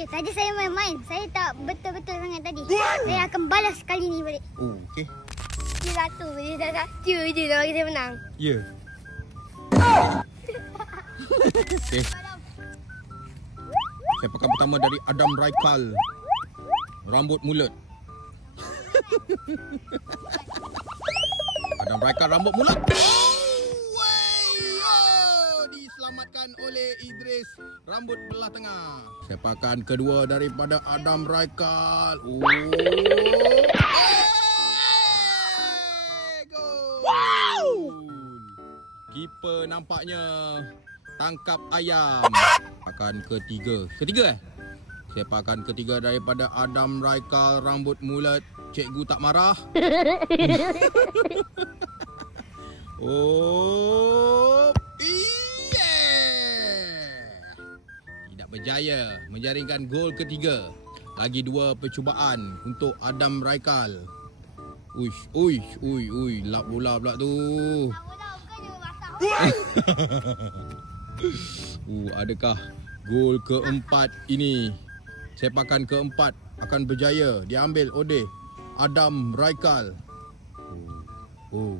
Okey, tadi saya main-main. Saya tak betul-betul sangat tadi. Saya akan balas kali ni balik. Oh, okey. Dia satu je dah je lah bagi saya menang. Ya. Okey. Sepakan pertama dari Adam Raikal. Rambut mulut. Adam Raikal rambut mulut. Diselamatkan oleh Idris rambut belah tengah. Sepakan kedua daripada Adam Raikal. Wow! Keeper nampaknya tangkap ayam. Sepakan ketiga. Sepakan ketiga daripada Adam Raikal rambut mulut. Cikgu tak marah. Oh, tidak berjaya menjaringkan gol ketiga. Lagi 2 percubaan untuk Adam Raikal. Uish, lap bola pula tu. Adakah gol keempat ini? Sepakan keempat akan berjaya diambil oleh Adam Raikal. Gol!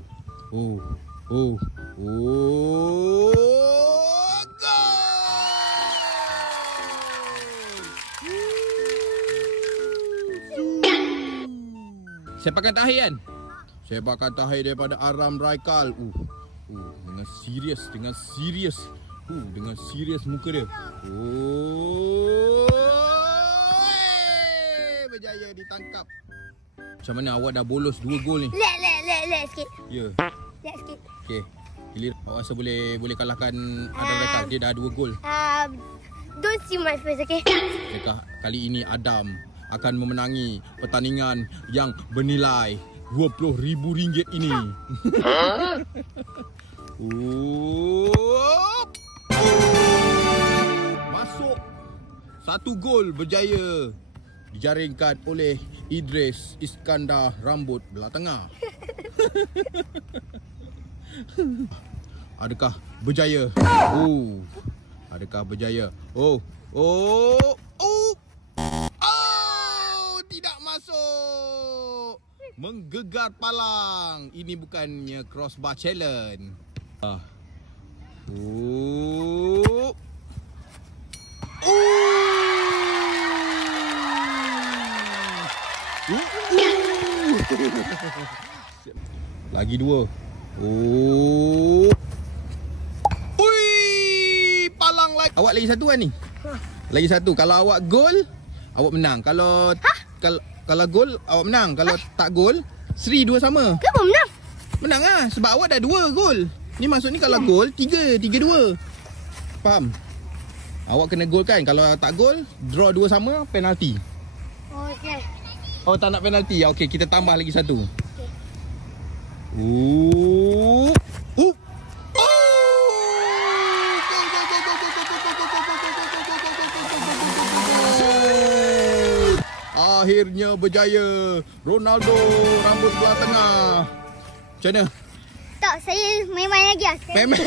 Sepakan terakhir kan? Sepakan terakhir daripada Adam Raikal. Dengan serius muka dia. Berjaya ditangkap. Macam mana awak dah bolos 2 gol ni? Let sikit. Ya. Let sikit. Okey. Hilir awak rasa boleh kalahkan Adam Raikal. Dia dah 2 gol. Don't see my face, okay? Adakah kali ini Adam akan memenangi pertandingan yang bernilai RM20,000 ini? Masuk. 1 gol berjaya dijaringkan oleh Idris Iskandar rambut belah tengah. Adakah berjaya? Adakah berjaya? Tidak masuk. Menggegar palang. Ini bukannya crossbar challenge. Lagi 2. Palang lagi. Awak lagi 1 kan ni? Lagi 1. Kalau awak gol, awak menang. Kalau gol, awak menang. Kalau tak gol, seri 2 sama. Kenapa menang? Menang lah. Sebab awak dah 2 gol. Ni maksud ni kalau gol, 3-2. Faham? Awak kena gol kan? Kalau tak gol, draw 2 sama, penalti. Okey. Oh, tak nak penalti. Okey, kita tambah lagi 1. Akhirnya berjaya Ronaldo rambut belah tengah. Macam mana? Tak, saya main-main lagi lah. Main-main.